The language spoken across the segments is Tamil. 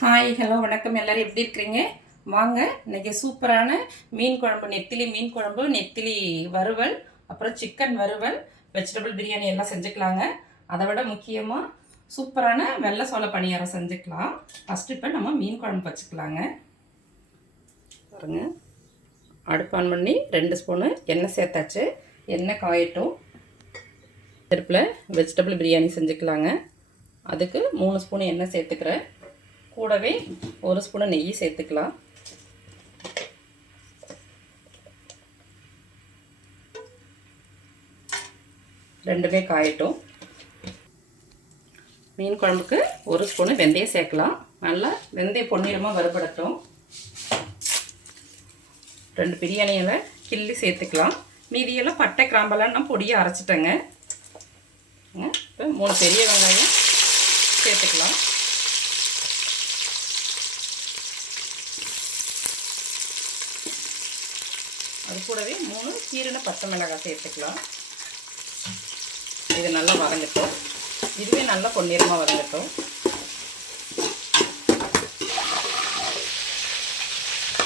ஹாய் ஹலோ வணக்கம். எல்லோரும் எப்படி இருக்கிறீங்க? வாங்க இன்றைக்கி சூப்பரான மீன் குழம்பு, நெத்திலி மீன் குழம்பு, நெத்திலி வறுவல், அப்புறம் சிக்கன் வறுவல், வெஜிடபிள் பிரியாணி எல்லாம் செஞ்சுக்கலாங்க. அதை விட முக்கியமாக சூப்பரான வெள்ளை சோள பணியாரம் செஞ்சுக்கலாம். ஃபஸ்ட்டு இப்போ நம்ம மீன் குழம்பு வச்சுக்கலாங்க. பாருங்க, அடுப்பு ஆன் பண்ணி 2 ஸ்பூனு எண்ணெய் சேர்த்தாச்சு. எண்ணெய் காயட்டும். அடுப்பில் வெஜிடபிள் பிரியாணி செஞ்சுக்கலாங்க. அதுக்கு 3 ஸ்பூன் எண்ணெய் சேர்த்துக்கிறேன். கூடவே 1 ஸ்பூன் நெய் சேர்த்துக்கலாம். ரெண்டுமே காயட்டும். மீன் குழம்புக்கு 1 ஸ்பூன் வெந்தயம் சேர்க்கலாம். நல்லா வெந்தயம் பொன்னிறமாக வறுபடட்டும். 2 பிரியாணி இலை கிள்ளி சேர்த்துக்கலாம். மீதியெல்லாம் பட்டை கிராம்பெல்லாம் நான் பொடியை அரைச்சிட்டேங்க. இப்போ 3 பெரிய வெங்காயம் சேர்த்துக்கலாம். அது கூடவே 3 கீரின பச்சை மிளகாய் சேர்த்துக்கலாம். இது நல்லா வதங்கட்டும். இதுவே நல்லா பொன்னிறமாக வதங்கட்டும்.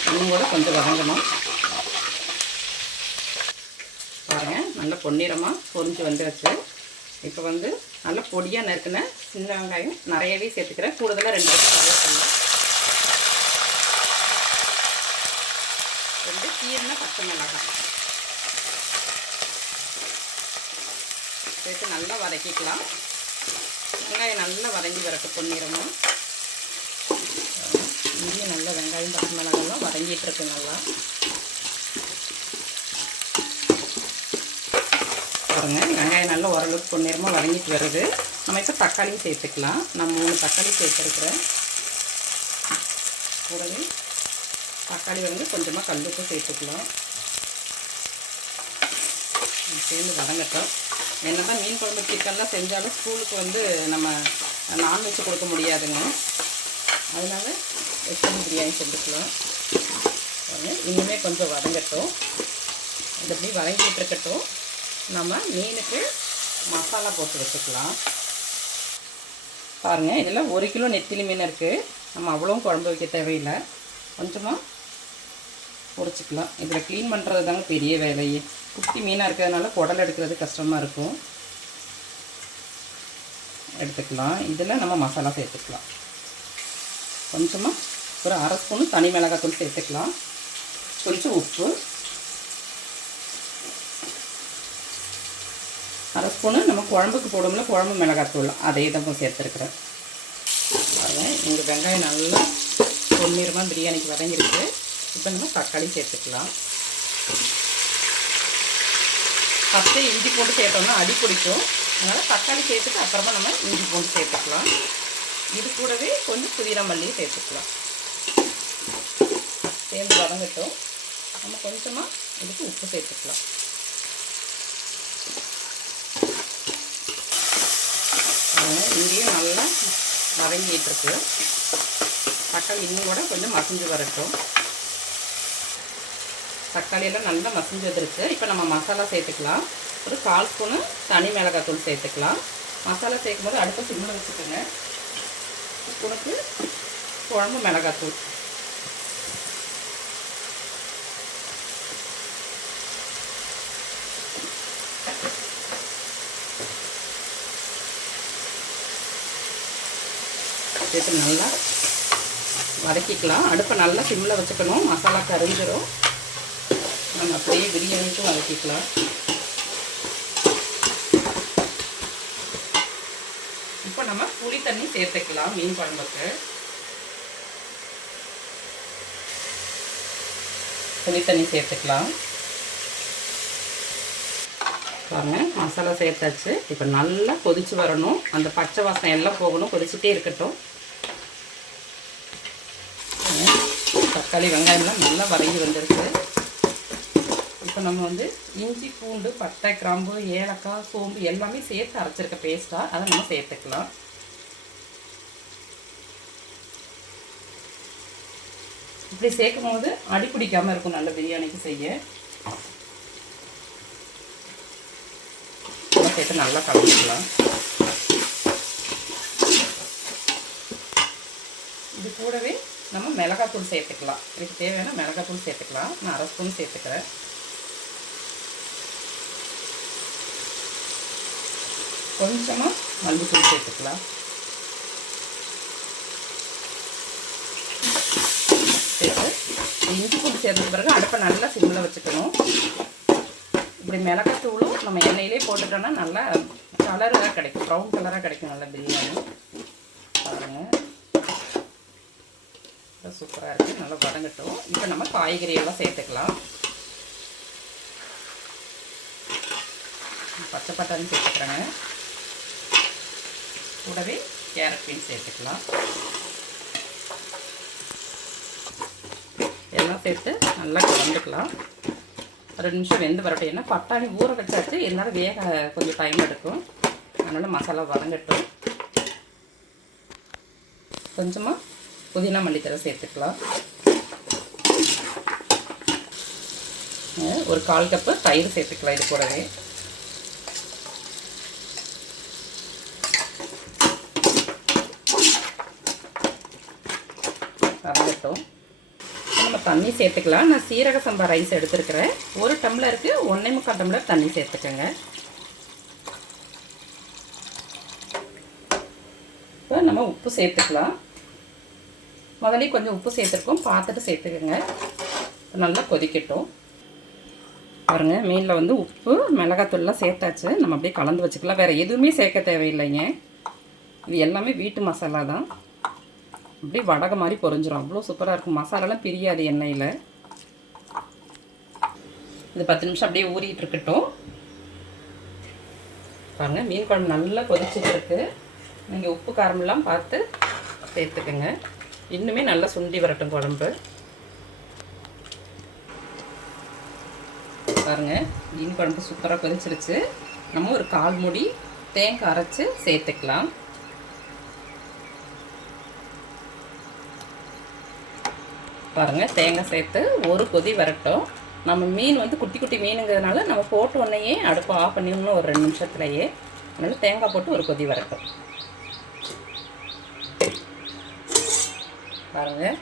இன்னும் கூட கொஞ்சம் வதங்கணும். பாருங்கள், நல்லா பொன்னிறமாக பொரிஞ்சு வந்துருச்சு. இப்போ நல்லா பொடியாக நறுக்கின சின்ன வெங்காயம் நிறையவே சேர்த்துக்கிறேன். கூடுதலாக 2 கீரின பச்சை மிளகாய் சேர்த்து நல்லா வதக்கிக்கலாம். வெங்காயம் நல்லா வதங்கி வரட்டும் பொன்னிறமாக. இங்கேயும் நல்லா வெங்காயம் பச்சை மிளகாயெல்லாம் வதங்கிட்டு இருக்கு. நல்லா பாருங்கள், வெங்காயம் நல்லா ஓரளவுக்கு பொன்னிறமாக வதங்கிட்டு வருது. நம்ம இப்போ தக்காளியும் சேர்த்துக்கலாம். நான் 3 தக்காளி சேர்த்துருக்குறேன். கூடவே தக்காளி கொஞ்சமாக கல்லுப்பு சேர்த்துக்கலாம். சேர்ந்து வதங்கட்டும். என்ன தான் மீன் குழம்பு சிக்கன்லாம் செஞ்சாலும் ஸ்கூலுக்கு நம்ம நான்வெஜ் கொடுக்க முடியாதுங்க. அதனால வெஜிடபிள் பிரியாணி செஞ்சுக்கலாம். இன்னுமே கொஞ்சம் வதங்கட்டும். அது அப்படி வதங்கிட்டு இருக்கட்டும். நம்ம மீனுக்கு மசாலா போட்டு வச்சுக்கலாம். பாருங்கள், இதில் 1 கிலோ நெத்திலி மீன் இருக்குது. நம்ம அவ்வளோவும் குழம்பு வைக்க தேவையில்லை. கொஞ்சமாக பொரிச்சிக்கலாம். இதில் க்ளீன் பண்ணுறது தாங்க பெரிய வேலையே. குட்டி மீனாக இருக்கிறதுனால குடல் எடுக்கிறது கஷ்டமாக இருக்கும். எடுத்துக்கலாம். இதில் நம்ம மசாலா சேர்த்துக்கலாம். கொஞ்சமாக ஒரு 1/2 ஸ்பூன் தனி மிளகாத்தூள் சேர்த்துக்கலாம். கொஞ்சம் உப்பு, 1/2 ஸ்பூனு நம்ம குழம்புக்கு போடும்ல குழம்பு மிளகாத்தூள், அதே தான் சேர்த்துருக்குறேன். இங்கே வெங்காயம் நல்லா பொன்னிறமாக பிரியாணிக்கு வதங்கிருக்கு. இப்போ நம்ம தக்காளி சேர்த்துக்கலாம். ஃபஸ்ட்டே இஞ்சி போட்டு சேர்த்தோம்னா அடி பிடிக்கும். அதனால் தக்காளி சேர்த்துட்டு அப்புறமா நம்ம இஞ்சி போட்டு சேர்த்துக்கலாம். இது கூடவே கொஞ்சம் புதினா மல்லியும் சேர்த்துக்கலாம். சேர்ந்து வதங்கட்டும். நம்ம கொஞ்சமாக இதுக்கு உப்பு சேர்த்துக்கலாம். இங்கேயும் நல்லா வதங்கிட்டுருக்கு. தக்காளி இன்னும் கூட கொஞ்சம் மசிஞ்சு வரட்டும். தக்காளியெல்லாம் நல்லா மசிஞ்சு வந்துருச்சு. இப்போ நம்ம மசாலா சேர்த்துக்கலாம். ஒரு 1/4 ஸ்பூனு தனி மிளகாத்தூள் சேர்த்துக்கலாம். மசாலா சேர்க்கும் போது அடுப்பை சிம்மில் வச்சுக்கோங்க. ஸ்பூனுக்கு குழம்பு மிளகாத்தூள், சேர்த்து நல்லா வதக்கிக்கலாம். அடுப்பை நல்லா சிம்மில் வச்சுக்கணும். மசாலா கரிஞ்சிடும். நம்ம அப்படியே பிரியாணிக்கும் வதக்கிக்கலாம். இப்போ நம்ம புளி தண்ணி சேர்த்துக்கலாம். மீன் குழம்புக்கு புளி தண்ணி சேர்த்துக்கலாம். பாருங்க, மசாலா சேர்த்தாச்சு. இப்போ நல்லா கொதிச்சு வரணும். அந்த பச்சை வாசனை எல்லாம் போகணும். கொதிச்சுட்டே இருக்கட்டும். தக்காளி வெங்காயம்லாம் நல்லா வதங்கி வந்துருச்சு. இப்போ நம்ம இஞ்சி பூண்டு பட்டை கிராம்பு ஏலக்காய் சோம்பு எல்லாமே சேர்த்து அரைச்சிருக்க பேஸ்ட்டாக அதை நம்ம சேர்த்துக்கலாம். இப்படி சேர்க்கும் போது அடி பிடிக்காமல் இருக்கும். நல்ல பிரியாணிக்கு செய்ய சேர்த்து நல்லா கலந்துக்கலாம். இது கூடவே நம்ம மிளகாத்தூள் சேர்த்துக்கலாம். இதுக்கு தேவையான மிளகாத்தூள் சேர்த்துக்கலாம். நான் 1/2 ஸ்பூன் சேர்த்துக்கிறேன். கொஞ்சமாக மல்லித்தூள் சேர்த்துக்கலாம். சேர்த்து இஞ்சி பூண்டு சேர்த்த பிறகு அடுப்பை நல்லா சிம்மில் வச்சுக்கணும். இப்படி மிளகாத்தூளும் நம்ம எண்ணெயிலே போட்டுட்டோன்னா நல்லா கலராக கிடைக்கும், ப்ரௌன் கலராக கிடைக்கும் நல்லா பிரியாணி. பாருங்கள், சூப்பராக இருக்குது. நல்லா வதங்கட்டும். இப்போ நம்ம காய்கறியெல்லாம் சேர்த்துக்கலாம். பச்சை பட்டாணி சேர்த்துக்கிறேங்க. கூடவே கேரட் பீன்ஸ் சேர்த்துக்கலாம். எல்லாம் சேர்த்து நல்லா கலந்துக்கலாம். 2 நிமிஷம் வெந்து வரட்டும். ஏன்னா பட்டாணி ஊற வச்சாச்சு, இருந்தாலும் வேக கொஞ்சம் டைம் எடுக்கும். அதனால் மசாலா வதங்கட்டும். கொஞ்சமாக புதினா மல்லித்தழை சேர்த்துக்கலாம். ஒரு 1/4 கப்பு தயிர் சேர்த்துக்கலாம். இது கூடவே வதங்கட்டும். நம்ம தண்ணி சேர்த்துக்கலாம். நான் சீரக சம்பா ரைஸ் எடுத்துருக்கிறேன். 1 டம்ளருக்கு 1.25 டம்ளர் தண்ணி சேர்த்துக்கோங்க. இப்போ நம்ம உப்பு சேர்த்துக்கலாம். முதல்ல கொஞ்சம் உப்பு சேர்த்துருக்கோம், பார்த்துட்டு சேர்த்துக்கோங்க. நல்லா கொதிக்கட்டும். பாருங்கள், மீனில் வந்து உப்பு மிளகாத்தூள்லாம் சேர்த்தாச்சு. நம்ம அப்படியே கலந்து வச்சுக்கலாம். வேறு எதுவுமே சேர்க்க தேவையில்லைங்க. இது எல்லாமே வீட்டு மசாலா தான். அப்படியே வடகை மாதிரி பொரிஞ்சிடும். அவ்வளோ சூப்பராக இருக்கும். மசாலாலாம் பிரியாது எண்ணெயில். இது 10 நிமிஷம் அப்படியே ஊறிட்டு இருக்கட்டும். பாருங்கள், மீன் குழம்பு நல்லா கொதிச்சுட்டு இருக்கு. நீங்கள் உப்பு காரமெல்லாம் பார்த்து சேர்த்துக்கோங்க. இன்னுமே நல்லா சுண்டி வரட்டும் குழம்பு. பாருங்கள், மீன் குழம்பு சூப்பராக கொதிச்சிருச்சு. நம்ம ஒரு 1/4 மூடி தேங்காய் அரைச்சி சேர்த்துக்கலாம். பாருங்கள், தேங்காய் சேர்த்து ஒரு கொதி வரட்டும். நம்ம மீன் வந்து குட்டி குட்டி மீனுங்கிறதுனால நம்ம போட்ட உடனேயே அடுப்பை ஆஃப் பண்ணிடணும் ஒரு 2 நிமிஷத்துலையே. அதனால் தேங்காய் போட்டு ஒரு கொதி வரட்டும். பாருங்கள்,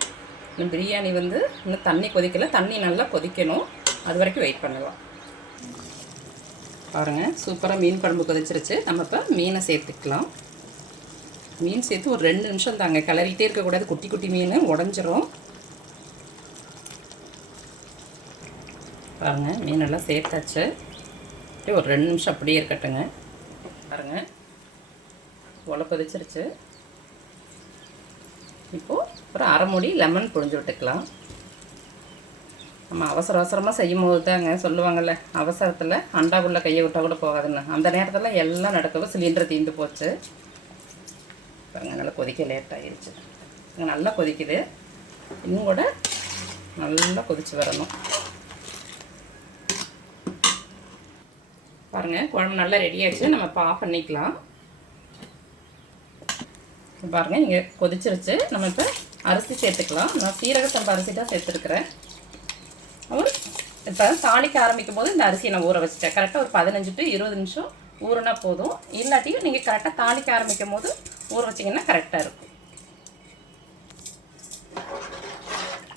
இன்னும் பிரியாணி வந்து இன்னும் தண்ணி கொதிக்கலை. தண்ணி நல்லா கொதிக்கணும். அது வரைக்கும் வெயிட் பண்ணலாம். பாருங்கள், சூப்பராக மீன் குழம்பு கொதிச்சிருச்சு. நம்ம இப்போ மீனை சேர்த்துக்கலாம். மீன் சேர்த்து ஒரு 2 நிமிஷம் தாங்க, கிளறிட்டே இருக்கக்கூடாது. குட்டி குட்டி மீன் உடஞ்சிரும். பாருங்கள், மீனெல்லாம் சேர்த்தாச்சு. அப்படியே ஒரு 2 நிமிஷம் அப்படியே இருக்கட்டுங்க. பாருங்கள், உலை கொதிச்சிருச்சு. இப்போது ஒரு 1/2 மூடி லெமன் புழிஞ்சு விட்டுக்கலாம். நம்ம அவசரமாக செய்யும் போது தாங்க சொல்லுவாங்கள்ல, அவசரத்தில் அண்டாக்குள்ளே கையை விட்டால் கூட போகாதுன்னு. அந்த நேரத்தில் எல்லாம் நடக்கவும் சிலிண்டர் தீர்ந்து போச்சு. பாருங்கள், நல்லா கொதிக்க லேட் ஆகிடுச்சு. நல்லா கொதிக்குது. இன்னும் கூட நல்லா கொதித்து வரணும். பாருங்கள், குழம்பு நல்லா ரெடி ஆகிடுச்சு. நம்ம இப்போ ஆஃப் பண்ணிக்கலாம். பாருங்கள், இங்கே கொதிச்சிருச்சு. நம்ம இப்போ அரிசி சேர்த்துக்கலாம். நான் சீரக சம்பா அரிசி தான் சேர்த்துருக்குறேன். இப்போ தாளிக்க ஆரம்பிக்கும் போது இந்த அரிசியை நான் ஊற வச்சுட்டேன். கரெக்டாக ஒரு 15 to 20 நிமிஷம் ஊறுனா போதும். இல்லாட்டியும் நீங்கள் கரெக்டாக தாளிக்க ஆரம்பிக்கும் போது ஊற வச்சிங்கன்னா கரெக்டாக இருக்கும்.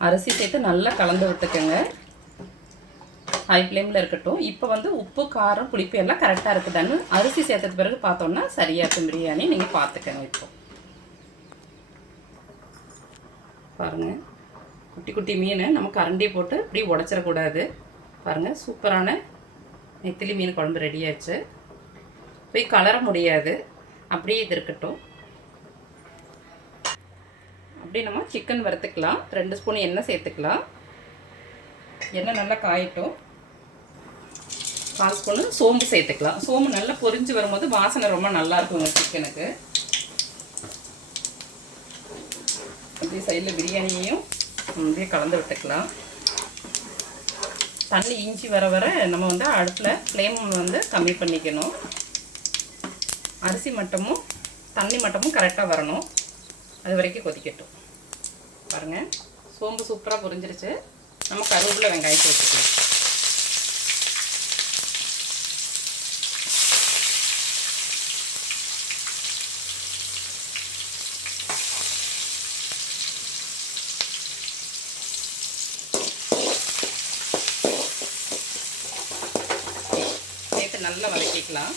அரிசி சேர்த்து நல்லா கலந்து விட்டுக்கோங்க. ஹை ஃப்ளேமில் இருக்கட்டும். இப்போ வந்து உப்பு காரம் புளிப்பு எல்லாம் கரெக்டாக இருக்குதான்னு அரிசி சேர்த்தது பிறகு பார்த்தோன்னா சரியாக இருக்கும் பிரியாணி. நீங்கள் பார்த்துக்கோங்க. இப்போ பாருங்கள், குட்டி குட்டி மீன் நம்ம கரண்டி போட்டு இப்படி உடச்சிடக்கூடாது. பாருங்கள், சூப்பரான நெத்திலி மீன் குழம்பு ரெடியாச்சு. போய் கலர முடியாது, அப்படியே இது இருக்கட்டும். அப்படி நம்ம சிக்கன் வறுத்துக்கலாம். 2 ஸ்பூன் எண்ணெய் சேர்த்துக்கலாம். எண்ணெய் நல்லா காயட்டும். 1/4 ஸ்பூனு சோம்பு சேர்த்துக்கலாம். சோம்பு நல்லா பொரிஞ்சு வரும்போது வாசனை ரொம்ப நல்லா இருக்குங்க சிக்கனுக்கு. அப்படியே சைடில் பிரியாணியையும் அப்படியே கலந்து விட்டுக்கலாம். தண்ணி இஞ்சி வர வர நம்ம வந்து அடுப்பில் ஃப்ளேம் வந்து கம்மி பண்ணிக்கணும். அரிசி மட்டமும் தண்ணி மட்டமும் கரெக்டாக வரணும். அது வரைக்கும் கொதிக்கட்டும். பாருங்கள், சோம்பு சூப்பராக பொரிஞ்சிருச்சு. நம்ம கருவேப்பிலை வெங்காயத்தை வச்சுக்கலாம். நல்லா வதக்கிக்கலாம்.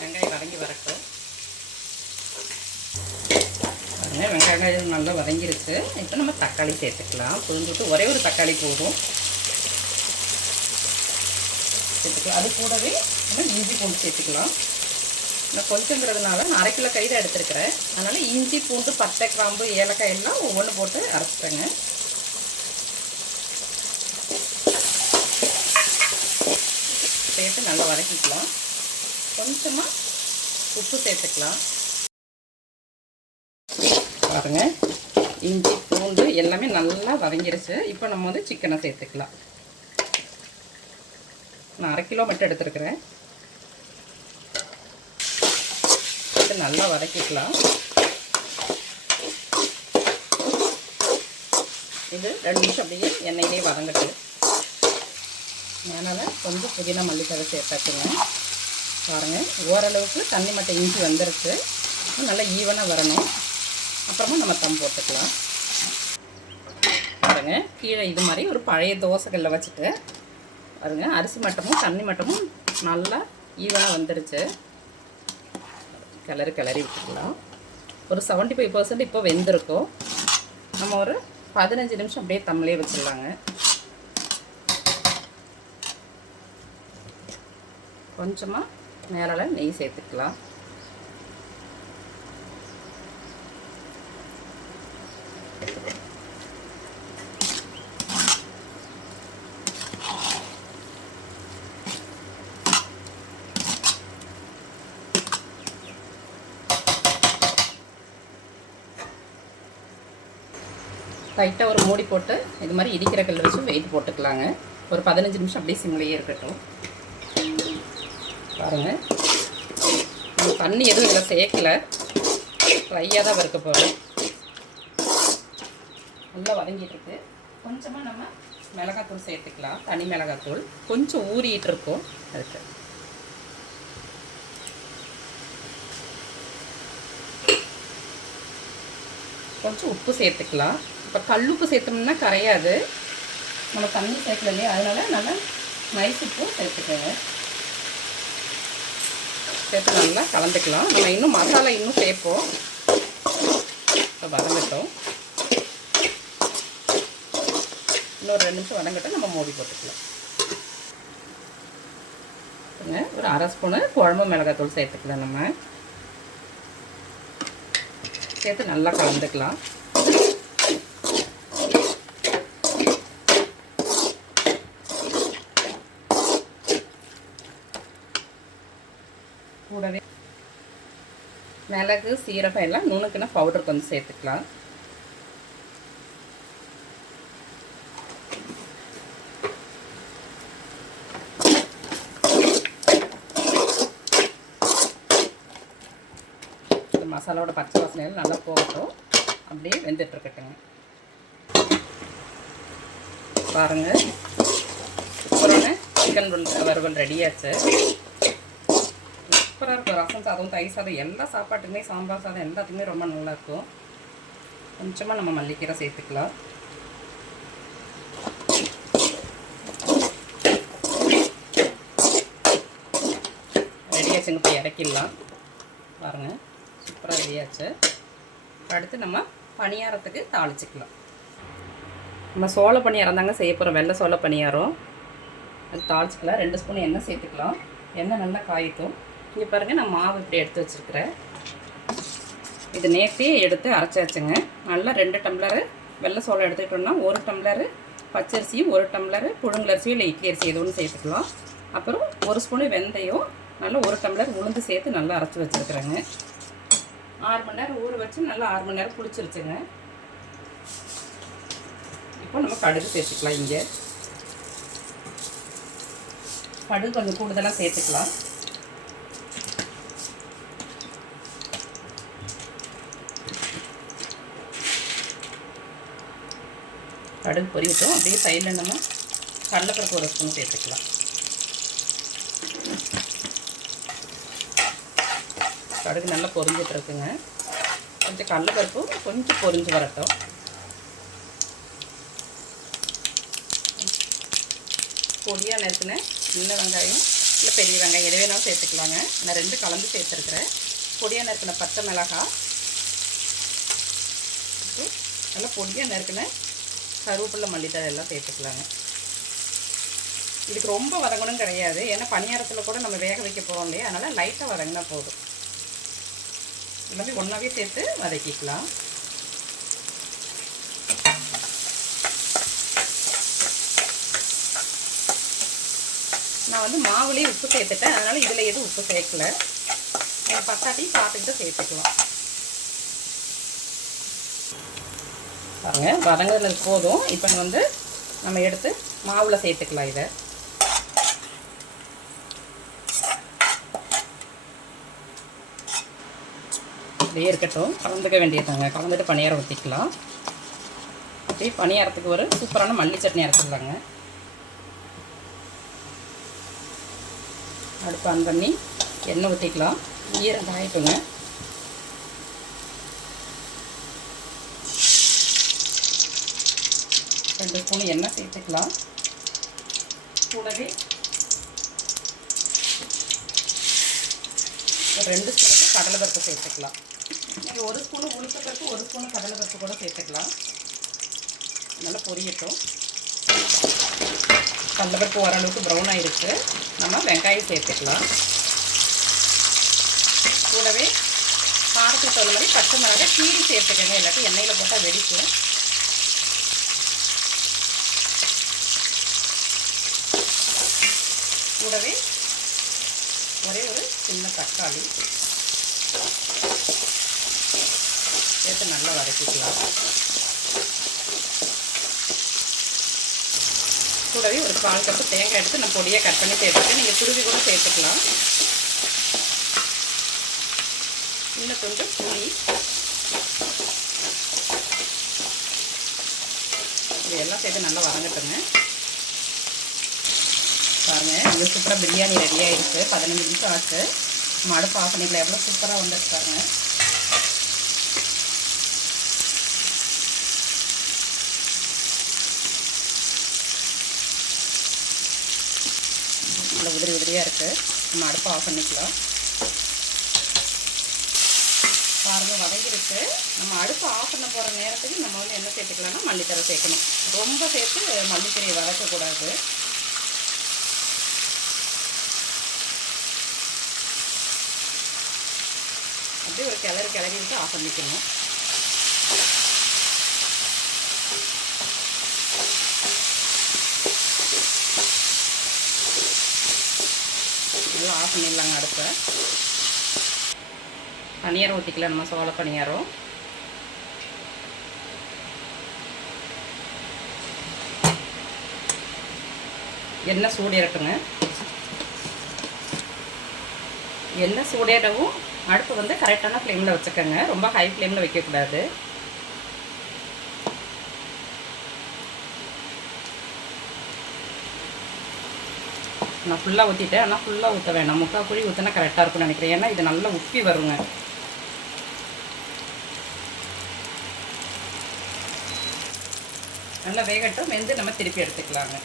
வெங்காயம் வதங்கி வரட்டும். வெங்காயம் நல்லா வதங்கிருச்சு. இப்போ நம்ம தக்காளி சேர்த்துக்கலாம். புரிஞ்சுட்டு ஒரே ஒரு தக்காளி போதும் சேர்த்துக்கலாம். அது கூடவே நம்ம இஞ்சி பூண்டு சேர்த்துக்கலாம். நான் கொஞ்சங்கிறதுனால நான் 1/2 கிலோ கறி தான் எடுத்துருக்கிறேன். அதனால் இஞ்சி பூண்டு பட்டை கிராம்பு ஏலக்காய் எல்லாம் ஒவ்வொன்று போட்டு அரைச்சிட்டேங்க. சேர்த்து நல்லா வதக்கிக்கலாம். கொஞ்சமாக உப்பு சேர்த்துக்கலாம். பாருங்கள், இஞ்சி பூண்டு எல்லாமே நல்லா வதங்கிருச்சு. இப்போ நம்ம வந்து சிக்கனை சேர்த்துக்கலாம். நான் 1/2 கிலோ மட்டும் எடுத்துருக்கிறேன். நல்லா வதக்கிக்கலாம். இது 2 நிமிஷம் அப்படியே எண்ணெயிலே வதங்கட்டு. அதனால் கொஞ்சம் புதினா மல்லித்தழை சேர்த்தாச்சுங்க. பாருங்கள், ஓரளவுக்கு தண்ணி மட்டும் இஞ்சி வந்துருச்சு. நல்லா ஈவனாக வரணும். அப்புறமா நம்ம தம் போட்டுக்கலாம். பாருங்கள், கீழே இது மாதிரி ஒரு பழைய தோசைகளில் வச்சுட்டு பாருங்கள், அரிசி மட்டமும் தண்ணி மட்டமும் நல்லா ஈவனாக வந்துருச்சு. கிளறி விட்டுக்கலாம். ஒரு 75% இப்போ வெந்திருக்கும். நம்ம ஒரு 15 நிமிஷம் அப்படியே தம்மிலே வச்சிடலாங்க. கொஞ்சமாக மேலே நெய் சேர்த்துக்கலாம். லைட்டாக ஒரு மூடி போட்டு இது மாதிரி இடிக்கிற கல் வச்சு வெயிட் போட்டுக்கலாங்க. ஒரு 15 நிமிஷம் அப்படியே சிம்லேயே இருக்கட்டும். பாருங்கள், தண்ணி எதுவும் இதில் சேர்க்கலை, ஃப்ரையாக தான் வறுக்க போகிறோம். நல்லா வதங்கிட்டுருக்கு. கொஞ்சமாக நம்ம மிளகாத்தூள் சேர்த்துக்கலாம். தனி மிளகாத்தூள் கொஞ்சம் ஊறிட்டு இருக்கும். அதுக்கு கொஞ்சம் உப்பு சேர்த்துக்கலாம். இப்போ கல்லுப்பு சேர்த்தோம்னா கரையாது. நம்ம தண்ணி சேர்க்கல இல்லையா, அதனால் நல்லா நைஸ் உப்பு சேர்த்துக்கோங்க. சேர்த்து நல்லா கலந்துக்கலாம். நம்ம இன்னும் மசாலா இன்னும் சேர்ப்போம். இப்போ வதங்கட்டும். இன்னொரு 2 நிமிஷம் வதங்கட்டும். நம்ம மூடி போட்டுக்கலாம். ஒரு 1/2 ஸ்பூனு குழம்பு மிளகாத்தூள் சேர்த்துக்கலாம். நம்ம சேர்த்து நல்லா கலந்துக்கலாம். கூடவே மிளகு சீரகம் எல்லாம் நுணுக்குன பவுடர் கொஞ்சம் சேர்த்துக்கலாம். மசாலாவோட பச்சை வாசனையில் நல்லா போகட்டும். அப்படியே வெந்துட்டுருக்கட்டுங்க. பாருங்கள், சூப்பரான சிக்கன் வறுவல் ரெடியாச்சு. சூப்பராக இருக்கும். ரசம் சாதம், தயிர் சாதம், எல்லா சாப்பாட்டுக்குமே, சாம்பார் சாதம் எல்லாத்துக்குமே ரொம்ப நல்லாயிருக்கும். கொஞ்சமாக நம்ம மல்லிக்கீரை சேர்த்துக்கலாம். ரெடியாச்சுங்க. போய் இறக்கிடலாம். பாருங்கள், சூப்பராக ரெடியாச்சு. அடுத்து நம்ம பணியாரத்துக்கு தாளிச்சிக்கலாம். நம்ம சோள பணியாரம் தாங்க செய்ய போகிறோம். வெள்ளை சோள பணியாரம். அது தாளிச்சிக்கலாம். 2 ஸ்பூன் எண்ணெய் சேர்த்துக்கலாம். எண்ணெய் நல்லா காய்த்தும். இங்கே பாருங்கள், நான் மாவு இப்படி எடுத்து வச்சுருக்கிறேன். இது நேற்றே எடுத்து அரைச்சாச்சுங்க. நல்லா 2 டம்ளரு வெள்ளை சோளம் எடுத்துக்கிட்டோம்னா 1 டம்ளரு பச்சரிசியும் 1 டம்ளரு புழுங்கலரிசியும் இல்லை இட்லி அரிசி எது ஒன்று சேர்த்துக்கலாம். அப்புறம் 1 ஸ்பூனு வெந்தயம், நல்லா 1 டம்ளர் உளுந்து சேர்த்து நல்லா அரைச்சி வச்சுருக்குறேங்க. 6 மணி நேரம் ஊற வச்சு நல்லா 6 மணி நேரம் புளிச்சிருச்சுங்க. இப்போ நம்ம கடுகு சேர்த்துக்கலாம். இங்கே கடுகு கொஞ்சம் கூடுதலாக சேர்த்துக்கலாம். கடுகு பொரியட்டும். அப்படியே சைடில் நம்ம கடலைப்பருப்பு 1 ஸ்பூன் சேர்த்துக்கலாம். கடுகு நல்லா பொரிஞ்சிட்ருக்குங்க. கொஞ்சம் கடலைப்பருப்பு கொஞ்சம் பொரிஞ்சு வரட்டும். பொடியாக நறுக்குன சின்ன வெங்காயம் இல்லை பெரிய வெங்காயம் எது வேணாலும் சேர்த்துக்கலாங்க. நான் 2 கலந்து சேர்த்துருக்குறேன். பொடியாக நறுக்குன பச்சை மிளகாய், நல்லா பொடியாக நறுக்குன கருவேப்பிலை, மல்லித்தழை எல்லாம் சேர்த்துக்கலாங்க. இதுக்கு ரொம்ப வதங்கணும் கிடையாது, ஏன்னா பணியாரத்தில் கூட நம்ம வேக வைக்க போகிறோம் இல்லையா, அதனால் லைட்டாக வதங்கினா போதும். எல்லாமே ஒன்றாவே சேர்த்து வதக்கிக்கலாம். நான் வந்து மாவுலேயே உப்பு சேர்த்துட்டேன், அதனால் இதில் எதுவும் உப்பு சேர்க்கல. பத்தாட்டியும் பார்த்துக்கிட்டு சேர்த்துக்கலாம். பாருங்கள் வதங்குறது போதும். இப்போ வந்து நம்ம எடுத்து மாவில் சேர்த்துக்கலாம். இதை அப்படியே இருக்கட்டும், கலந்துக்க வேண்டியதாங்க. கலந்துட்டு பணியாரம் ஊற்றிக்கலாம். அப்படியே பணியாரத்துக்கு ஒரு சூப்பரான மல்லி சட்னி அரைச்சிடலாங்க. அடுப்பு ஆன் பண்ணி எண்ணெய் ஊற்றிக்கலாம். ஈரம் காயட்டுங்க. ரெண்டு ஸ்பூன் எண்ணெய் சேர்த்துக்கலாம். கூடவே 2 ஸ்பூனுக்கு கடலைப்பருப்பு சேர்த்துக்கலாம். நீங்கள் 1 ஸ்பூனு உளுத்தப்பருப்பு 1 ஸ்பூனு கடலைப்பருப்பு கூட சேர்த்துக்கலாம். நல்லா பொரியட்டும். கடலைப்பருப்பு ஓரளவுக்கு ப்ரௌன் ஆகிருக்கு. நம்ம வெங்காயம் சேர்த்துக்கலாம். கூடவே காரத்துக்கு தகுந்த மாதிரி பச்சை மிளகாய் கீரி சேர்த்துக்கங்க, இல்லாட்டி எண்ணெயில் போட்டால் வெடிக்கும். கூடவே ஒரே ஒரு சின்ன தக்காளி சேர்த்து நல்லா வதக்கிக்கலாம். கூடவே ஒரு 1/4 கப்பு தேங்காய் எடுத்து நான் பொடியாக கட் பண்ணி சேர்த்துக்கேன். நீங்கள் துருவி கூட சேர்த்துக்கலாம். இன்னும் கொஞ்சம் புளி, இதெல்லாம் சேர்த்து நல்லா வதங்கட்டுங்க. பாருங்கள், இங்கே சூப்பராக பிரியாணி ரெடியாக இருக்குது. 15 நிமிஷம் ஆச்சு. நம்ம அடுப்பு ஆஃப் பண்ணிக்கலாம். எவ்வளோ சூப்பராக வந்துட்டு பாருங்க. நல்லா உதிரி உதிரியாக இருக்குது. நம்ம அடுப்பு ஆஃப் பண்ணிக்கலாம். பாருங்கள் வதங்கிருக்கு. நம்ம அடுப்பு ஆஃப் பண்ண போகிற நேரத்துக்கு நம்ம வந்து என்ன சேர்த்துக்கலாம்னா மல்லித்தழை சேர்க்கணும். ரொம்ப சேர்த்து மல்லித்தழையை வதக்கக்கூடாது. அப்படியே ஒரு கிளறி விட்டு ஆஃப் பண்ணிக்கணும். நல்லா ஆஃப் பண்ணிடலாங்க அடுப்பை. பணியாரம் ஊற்றிக்கலாம். நம்ம சோள பணியாரம். எண்ணெய் சூடேறட்டுங்க. எண்ணெய் சூடேறவும் அடுப்பு வந்து கரெக்டான ஃப்ளேமில் வச்சுக்கோங்க. ரொம்ப ஹை ஃப்ளேமில் வைக்கக்கூடாது. நான் ஃபுல்லாக ஊற்றிட்டேன். ஆனால் ஃபுல்லாக ஊற்ற வேணாம். 3/4 குழி ஊற்றினா கரெக்டாக இருக்கும்னு நினைக்கிறேன். ஏன்னா இது நல்லா உப்பி வருங்க. நல்லா வேகட்டும். வெந்து நம்ம திருப்பி எடுத்துக்கலாங்க.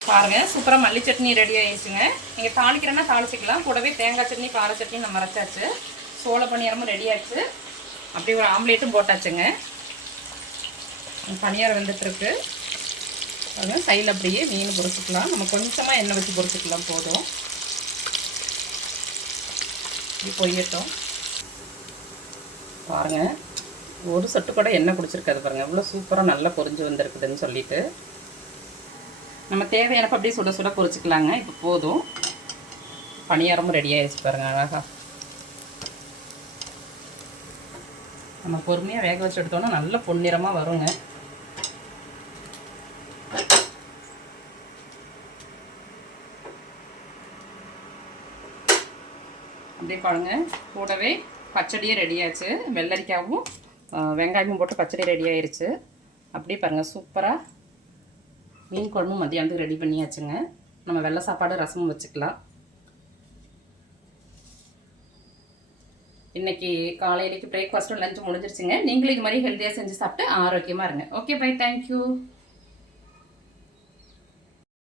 பாருங்கள் சூப்பராக மல்லி சட்னி ரெடி ஆகிடுச்சுங்க. நீங்கள் தாளிக்கிறேன்னா தாளிச்சிக்கலாம். கூடவே தேங்காய் சட்னி, கார சட்னி நம்ம அரைச்சாச்சு. சோள பணியாரமும் ரெடி ஆச்சு. அப்படியே ஒரு ஆம்லேட்டும் போட்டாச்சுங்க. பணியாரம் வெந்துட்டுருக்கு. பாருங்கள் சைடில் அப்படியே மீன் பொரிச்சிக்கலாம். நம்ம கொஞ்சமாக எண்ணெய் வச்சு பொரிச்சிக்கலாம் போதும். இப்படி பொரியட்டும். பாருங்கள் ஒரு சொட்டு கூட எண்ணெய் குடிச்சிருக்காது. பாருங்கள் எவ்வளோ சூப்பராக நல்லா பொரிஞ்சு வந்திருக்குதுன்னு சொல்லிட்டு. நம்ம தேவையானப்போ அப்படியே சுட சுட பொரிச்சிக்கலாங்க. இப்போ போதும். பணியாரமும் ரெடி ஆகிடுச்சு பாருங்கள் அழகாக. நம்ம பொறுமையாக வேக வச்சு எடுத்தோன்னா நல்ல பொன்னிறமாக வருங்க. அப்படியே பாருங்கள் கூடவே பச்சடியே ரெடி ஆச்சு. வெள்ளரிக்காவும் வெங்காயமும் போட்டு பச்சடி ரெடி ஆயிடுச்சு. அப்படியே பாருங்கள் சூப்பராக மீன் குழம்பும் மதியானத்துக்கு ரெடி பண்ணியாச்சுங்க. நம்ம வெள்ளை சாப்பாடு ரசமும் வச்சுக்கலாம். இன்றைக்கி காலையிலேக்கு பிரேக்ஃபாஸ்ட்டும் லஞ்சும் முடிஞ்சிருச்சுங்க. நீங்களும் இது மாதிரி ஹெல்த்தியாக செஞ்சு சாப்பிட்டு ஆரோக்கியமாக இருங்க. Okay bye, thank you.